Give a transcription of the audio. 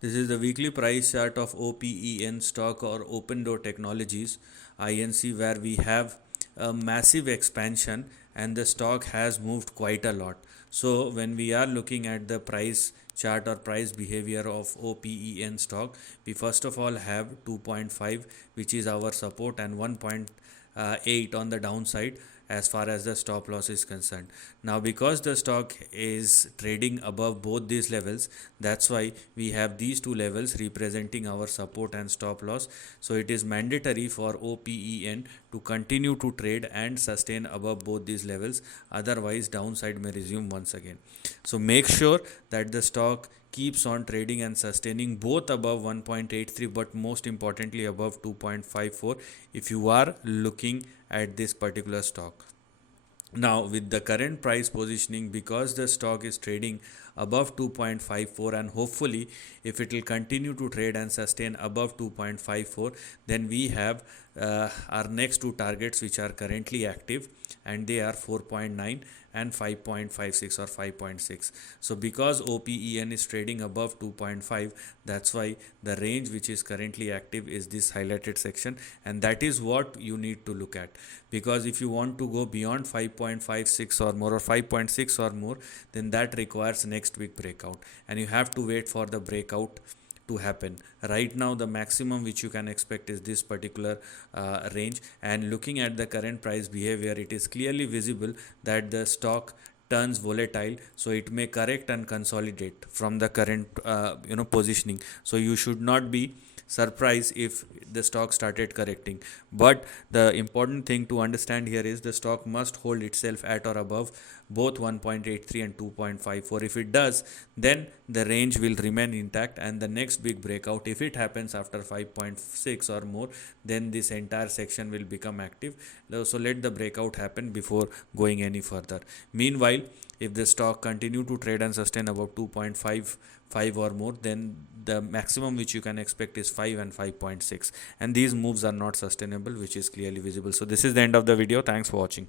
This is the weekly price chart of OPEN stock or Opendoor Technologies INC, where we have a massive expansion and the stock has moved quite a lot. So when we are looking at the price chart or price behavior of OPEN stock, we first of all have 2.5, which is our support, and 1.8 on the downside as far as the stop loss is concerned. Now, because the stock is trading above both these levels, that's why we have these two levels representing our support and stop loss. So it is mandatory for OPEN to continue to trade and sustain above both these levels, otherwise downside may resume once again. So make sure that the stock keeps on trading and sustaining both above 1.83, but most importantly above 2.54 if you are looking at this particular stock. Now, with the current price positioning, because the stock is trading above 2.54, and hopefully if it will continue to trade and sustain above 2.54, then we have our next two targets which are currently active, and they are 4.9 and 5.56 or 5.6. So because OPEN is trading above 2.5, that's why the range which is currently active is this highlighted section, and that is what you need to look at. Because if you want to go beyond 5.56 or more, or 5.6 or more, then that requires next big breakout, and you have to wait for the breakout to happen. Right now the maximum which you can expect is this particular range, and looking at the current price behavior, it is clearly visible that the stock turns volatile, so it may correct and consolidate from the current positioning. So you should not be surprised if the stock started correcting, but the important thing to understand here is the stock must hold itself at or above both 1.83 and 2.54. If it does, then the range will remain intact, and the next big breakout, if it happens after 5.6 or more, then this entire section will become active. So let the breakout happen before going any further. Meanwhile, if the stock continue to trade and sustain above 2.55 or more, then the maximum which you can expect is 5 and 5.6, and these moves are not sustainable, which is clearly visible. So this is the end of the video. Thanks for watching.